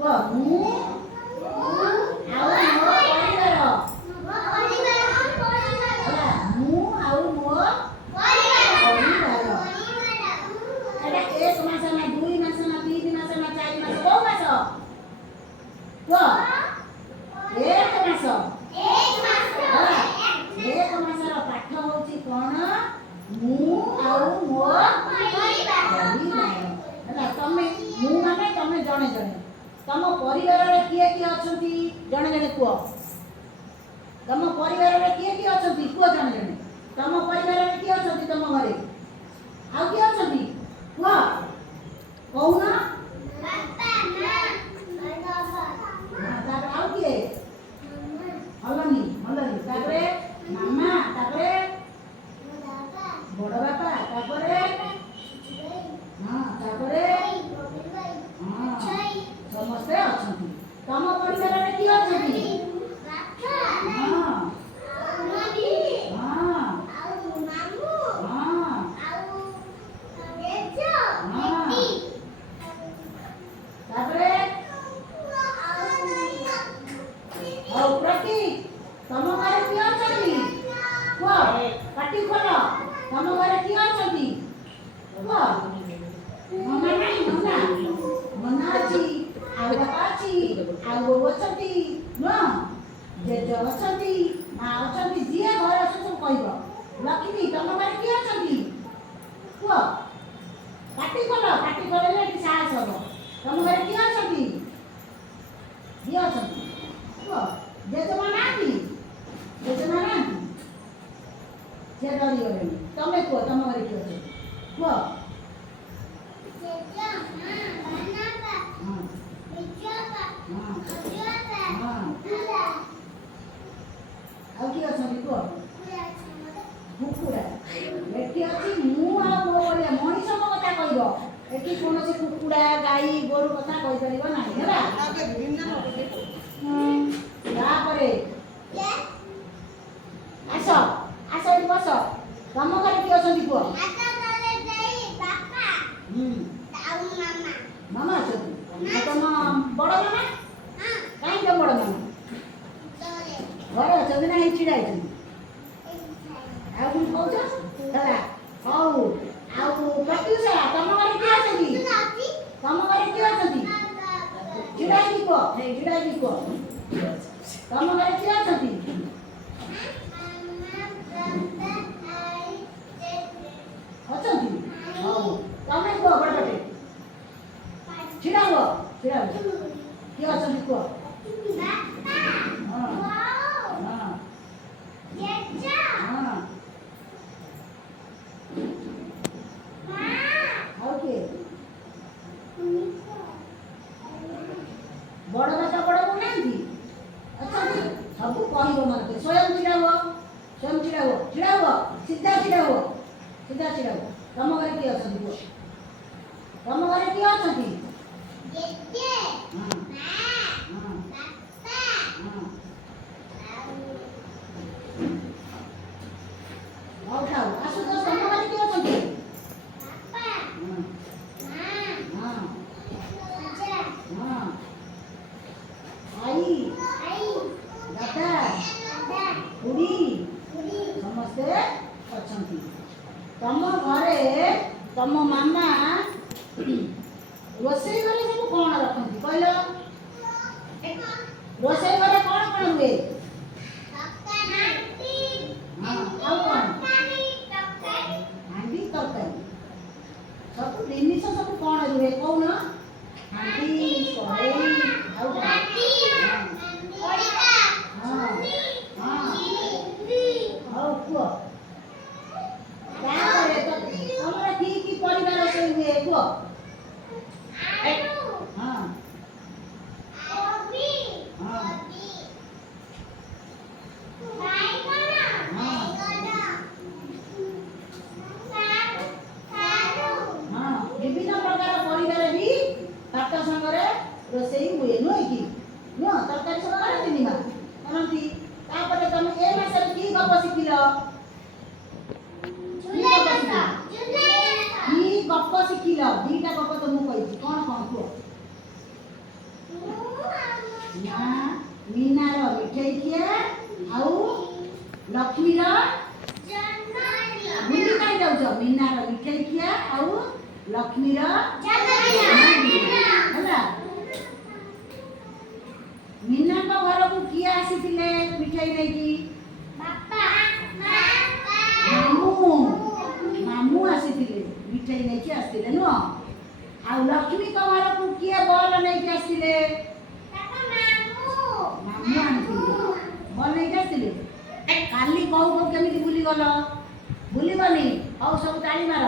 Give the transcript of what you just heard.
କୁହ ମୁଁ ଆଉ ମୋ ପରିବାର। ହେଲା ମୁଁ ଆଉ ମୋ ପରିବାର। ଏଟା 1 ମାସ ନା 2 ମାସ ନା 3 ମାସ ନା 4 ମାସ କୋଉ ମାସ କୁହ 1 ମାସ। ହେଲା 1 ମାସର ପାଠ ହଉଛି କଣ ମୁଁ ଆଉ ମୋ ପରିବାର। ହେଲା ତମେ ମୁଁ ମାନେ ତମେ ଜଣେ ଜଣେ ତମ ପରିବାରରେ କିଏ କିଏ ଅଛନ୍ତି ଜଣେ ଜଣେ କୁହ। ତମ ପରିବାରରେ କିଏ କିଏ ଅଛନ୍ତି କୁହ ଜଣେ ଜଣେ। ତମ ପରିବାରରେ କିଏ ଅଛନ୍ତି ତମ ଘରେ ଆଉ କିଏ ଅଛନ୍ତି କୁହ କହୁନ। ତାପରେ ଆଉ କିଏ ହଲନି ହଲନି ତାପରେ ମାମା ତାପରେ ବଡ଼ ବାପା ତାପରେ ହଁ ତାପରେ ହଁ ସମସ୍ତେ ଅଛନ୍ତି। ତମ ପରିବାରରେ କିଏ ଅଛନ୍ତି ହଁ ତାପରେ ହଉ ପ୍ରତୀକ ତମ ଘରେ କିଏ ଅଛନ୍ତି କୁହ ପାଟି ଖୋଲ। ତମ ଘରେ କିଏ ଅଛନ୍ତି କୁହ। ମନା ନାହିଁ ମନା ଅଛି ଆଉ ବାପା ଅଛି ଆଉ ବୋଉ ଅଛନ୍ତି ନୁହଁ ଜେଜ ଅଛନ୍ତି ମା ଅଛନ୍ତି ଯିଏ ଘରେ ଅଛନ୍ତି ସବୁ କହିବ। ଲକ୍ଷ୍ମୀ ତମ ଘରେ କିଏ ଅଛନ୍ତି କୁହ ପାଟି ଖୋଲ। ପାଟି ଖୋଲିଲେ ଏଠି ସାହସ ହବ। ତମ ଘରେ କିଏ ଅଛନ୍ତି କିଏ ଅଛନ୍ତି କୁହ। ଜେଜେମା ନାହାନ୍ତି ଜେଜେମା ନାହାନ୍ତି ସେ ଡରିଗଲେଣି। ତମେ କୁହ ତମ ଘରେ କିଏ ଅଛନ୍ତି କୁହ। ଆଉ କିଏ ଅଛନ୍ତି କୁହ। କୁକୁଡ଼ା ଏଠି ଅଛି ମୁଁ ଆଉ ମୋ ପରିବାର ମଣିଷଙ୍କ କଥା କହିବ। ଏଠି କୌଣସି କୁକୁଡ଼ା ଗାଈ ଗୋରୁ କଥା କହିପାରିବ ନାହିଁ ହେଲା। ତାପରେ ଆସ ଆସ ଏଠି ବସ। ତମ ଘରେ କିଏ ଅଛନ୍ତି କୁହ। ମାମା ଅଛନ୍ତି ଆଉ ତମ ବଡ଼ ମାମା କାହିଁକି ତମ ବଡ଼ ମାମା ଘରେ ଅଛନ୍ତି ନା ଏଇ ଛିଡ଼ା ହେଇଛନ୍ତି ଆଉ କଣ କହୁଛ ହେଲା। ହଉ ଆଉ ପ୍ରତ୍ୟୁଷା ତମ ଘରେ କିଏ ଅଛନ୍ତି ତମ ଘରେ କିଏ ଅଛନ୍ତି ଛିଡ଼ା ହେଇକି କୁହ ଛିଡ଼ା ହେଇକି କୁହ। ତମ ଘରେ କିଏ ଅଛନ୍ତି ଅଛନ୍ତି। ହଉ ତମେ କୁହ ବଡ଼ ପଟେ ଛିଡ଼ା ହୁଅ ଛିଡ଼ା ହୁଅ କିଏ ଅଛନ୍ତି କୁହ। ଆଉ କିଏ ବଡ଼ ବାପା ବଡ଼ ବୋଉ ନାହାନ୍ତି ଅଛନ୍ତି ସବୁ କହିବ ମତେ। ସ୍ୱୟଂ ଛିଡ଼ା ହୁଅ ସ୍ୱୟଂ ଛିଡ଼ା ହୁଅ ଛିଡ଼ା ହୁଅ ସିଧା ଛିଡ଼ା ହୁଅ ସିଧା ଛିଡ଼ା ହୁଅ। ତମ ଘରେ କିଏ ଅଛନ୍ତି କୁହ। ତମ ଘରେ କିଏ ଅଛନ୍ତି ହଉ ଥାଉ ଆସୁତୋଷ ତମ ଘରେ କିଏ ଅଛନ୍ତି ଆଈ ଦାଦା ଖୁଡ଼ି ସମସ୍ତେ ଅଛନ୍ତି। ତମ ଘରେ ତମ ମାମା ରୋଷେଇ ଘରେ ସବୁ କଣ ରଖନ୍ତି କହିଲ। ରୋଷେଇ ଘରେ କଣ କଣ ହୁଏ ଆଉ କଣ ହାଣ୍ଡି ତରକାରୀ ସବୁ ଜିନିଷ ସବୁ କଣ ରୁହେ କହୁନ। ହାଣ୍ଡି କଡ଼େଇ ଆଉ କଣ ହଉ କୁହ। ତାପରେ ତମର କି କି ପରିବା ରୋଷେଇ ହୁଏ କୁହ। ବିଭିନ୍ନ ପ୍ରକାର ପରିବାରେ ବି ଭାତ ସାଙ୍ଗରେ ରୋଷେଇ ହୁଏ ନୁହେଁ କି ନୁହଁ ତରକାରୀ ସବୁ କରନ୍ତିନି ମା କରନ୍ତି। ତାପରେ ତମେ ଏ ମାସରେ କି ଗପ ଶିଖିଲ କି ଗପ ଶିଖିଲ ଦିଟା ଗପ ତ ମୁଁ କହିଛି କଣ କଣ କୁହ। मीनार मिठाई किए आउ लक्ष्मीर भूली कहीं जाऊच मीनार मिठाई किए आउ लक्ष्मीर है मीना घर को किए आसी मिठाई नहीं मामू मामू आसी मिठाई नहीं आसते नुह आ लक्ष्मी घर को किए बॉल नहीं आसते मामू आनी बॉल नहीं आसते काली कहू कहू केमी भूली गल भूलबनी हौ सब ताली मार